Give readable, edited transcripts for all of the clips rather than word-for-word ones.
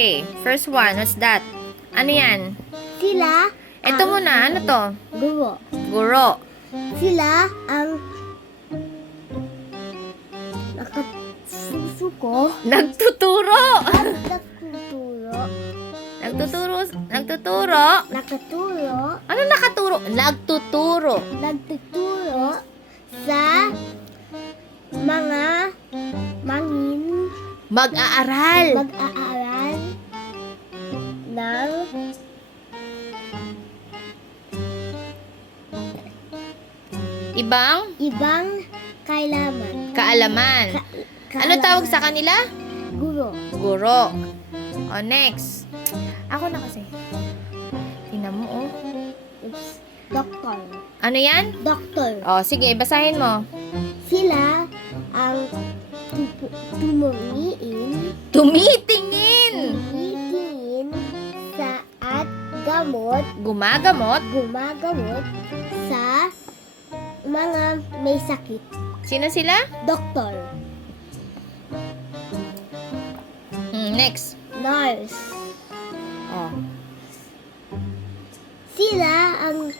Okay, first one. What's that? Ano yan? Sila Ito muna. Ano to? guro. Guro. Sila ang nakasusuko Nagtuturo. at nakaturo. Nagtuturo. Nakaturo. Ano nakaturo? Nagtuturo. Nagtuturo sa mga Mag-aaral. mag-aaral ng ibang Kaalaman. Ano tawag sa kanila? guro. Guro. O, next. Ako na kasi. Tingnan mo, oh. Oops. Doktor. Ano yan? Doktor. O, sige, basahin mo. Sila ang tumitingin Tumitingin. sa at Gumagamot. gumagamot sa mga may sakit. Sino sila? Doktor. Next. Nurse. Oh. Sila ang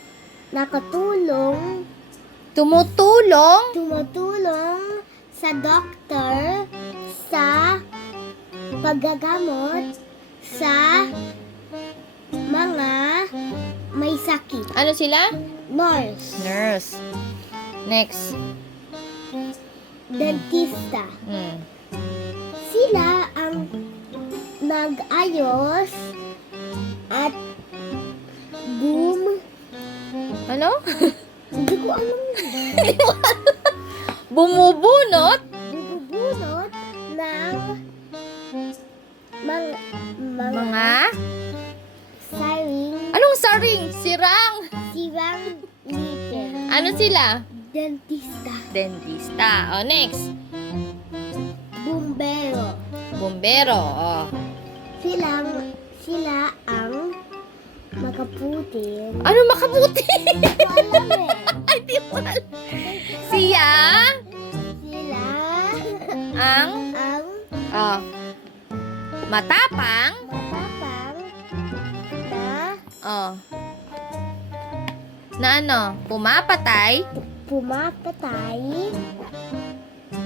nakatulong, Tumutulong. tumutulong sa doktor sa paggagamot sa mga may sakit. Ano sila? Nurse. Nurse. Next. Dentista. Hmm. Sila ang nag-ayos at Ano? hindi ko alam yun. Bumubunot. Bubunot ng Mga. saring Anong saring? Sirang. sirang ngipin. Ano sila? Dentista. Dentista. O, next. Bumbero. Bumbero. O. Sila ang makaputin. Ano makabuti? Hindi ko alam eh. Ay, di mo alam. Siya Sila ang ang matapang. matapang na Na ano? Pumapatay pumapatay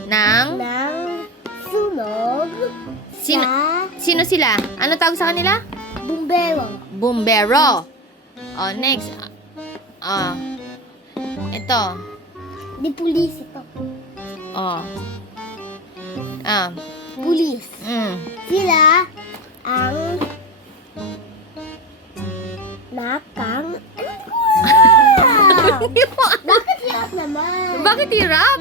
ng ng sunog Sino- sa sino sila? Ano tawag sa kanila? bumbero. Bumbero. O, next. Ito. Di pulis ito. O. Pulis. Sila ang nakang... Bakit hirap naman? Bakit hirap?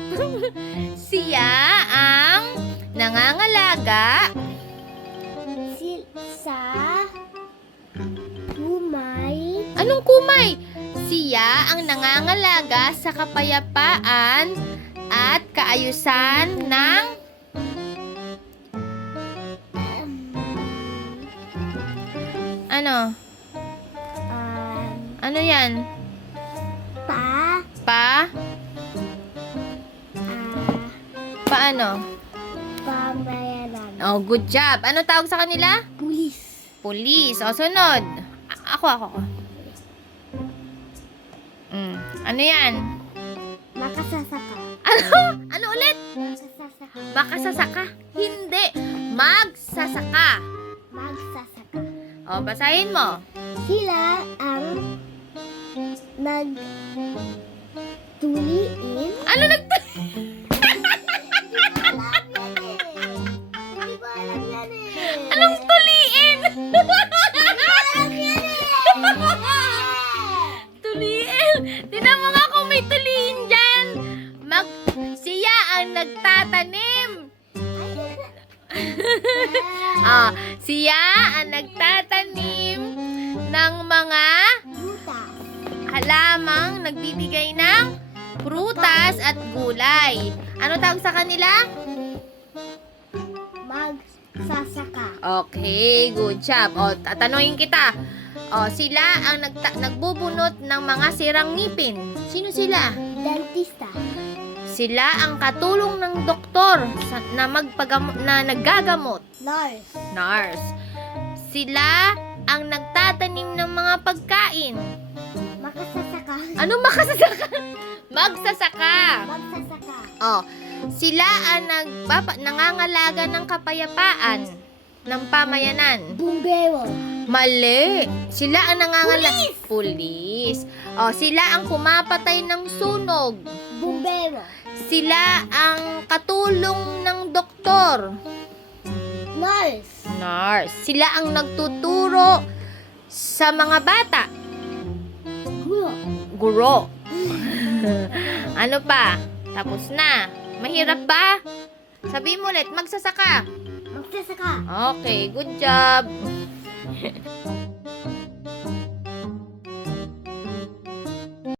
Siya ang nangangalaga Sa kumay Anong kumay? Siya ang nangangalaga sa kapayapaan at kaayusan ng ano? Ano yan? Paano? Pamayanan. Oh, good job. Ano tawag sa kanila? Pulis. Police. O, sunod. Ako. Ano yan? Makasasaka. Ano ulit? Makasasaka. Makasasaka? Hindi. Magsasaka. Magsasaka. O, basahin mo. Sila ang nagtuliin. Ano Hindi ko alam yan eh. Anong tuliin? Tuliin. Tingnan mo nga kung may tuliin dyan. Siya ang nagtatanim. Siya ang nagtatanim ng mga halamang nagbibigay ng prutas at gulay. Ano tawag sa kanila? Magsasaka. Okay, good job. O, tatanungin kita. O, sila ang nagbubunot ng mga sirang ngipin. Sino sila? Dentista. Sila ang katulong ng doktor na naggagamot. Nurse. Nurse. Sila ang nagtatanim ng mga pagkain. Makasasaka. Ano makasasaka? Magsasaka. Magsasaka. Oh, sila ang nangangalaga ng kapayapaan ng pamayanan. Bumbero. Mali. Sila ang Pulis. Oh, sila ang pumapatay ng sunog. Bumbero. Sila ang katulong ng doktor. Nurse. Nurse. Sila ang nagtuturo sa mga bata. Guro. Guro. Ano pa? Tapos na. Mahirap ba? Sabi mo ulit, magsasaka. Magsasaka. Okay, good job.